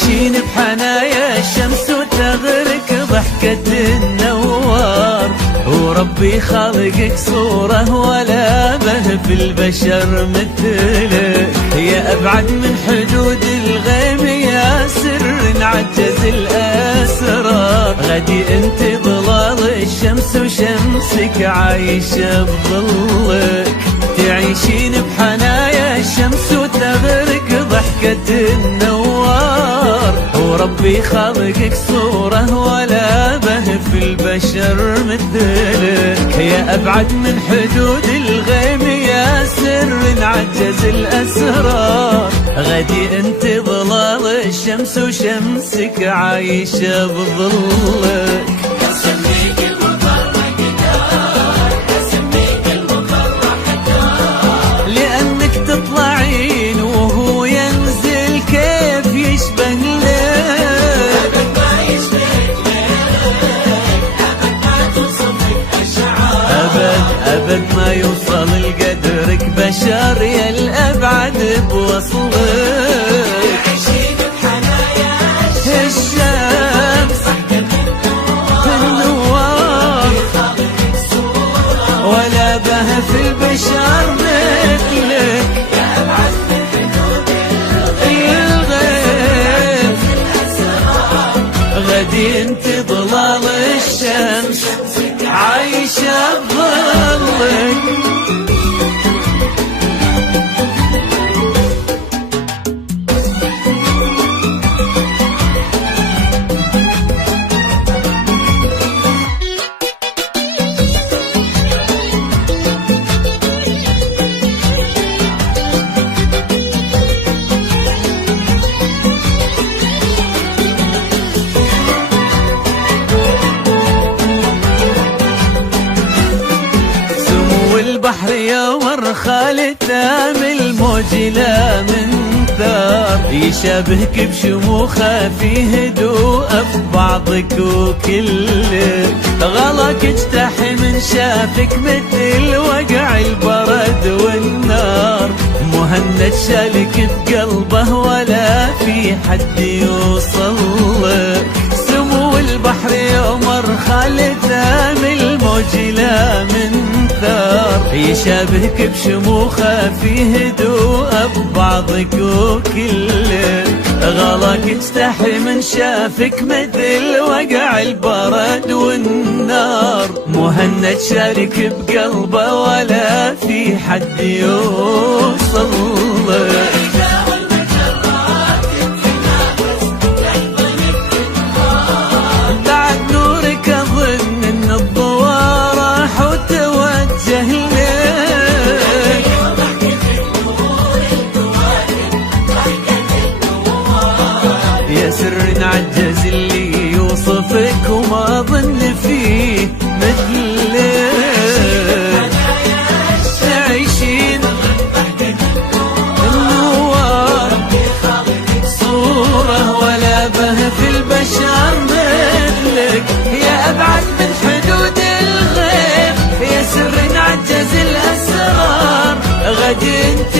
تعيشين بحنايا الشمس وتغرق ضحكة النوار، وربي خالقك صورة ولا به في البشر مثلك، يا أبعد من حدود الغيم يا سر عجز الأسرار، غدي انت ظلال الشمس وشمسك عايشة بظلك، تعيشين بحنايا الشمس وتغرق ضحكة النوار، وربي خالقك صورة ولا به في البشر مثلك، يا أبعد من حدود الغيم يا سر عجز الأسرار، غدي انت ظلال الشمس وشمسك عايشة بظلك. لأنك تطلعين وهو ينزل كيف يشبه لك، أبد ما يشبهك أبد ما توصفك أشعار، أبد ما يوصل لقدرك بشر يا الأبعد بوصلك. تعيشين بحنايا الشمس النوار، ولا به في البشر مثلك، يا أبعد من حدود الغيب، غدي انت ظلال الشمس عايشة بظلك. البحر يوم الرخال تامل الموج لا من ثار، يشابهك بشموخه في هدوء في بعضك وكلك، غلاك اجتاحي من شافك مثل وقع البرد والنار، مهند شالك بقلبه ولا في حد يوصلك، سمو البحر يوم الرخال تامل الموج لا من ثار، يشابهك بشموخه في هدوء ببعضك وكلك، غلاك اجتاحي من شافك مثل وقع البرد والنار، مهند شارك بقلبه ولا في حد يوصلك. يا سر عجز اللي يوصفك وما ظن فيه مثلك، تعيشين النوار صورة ولا به في البشر مثلك، يا أبعد من حدود الغيب يا سر عجز الأسرار، غدي انت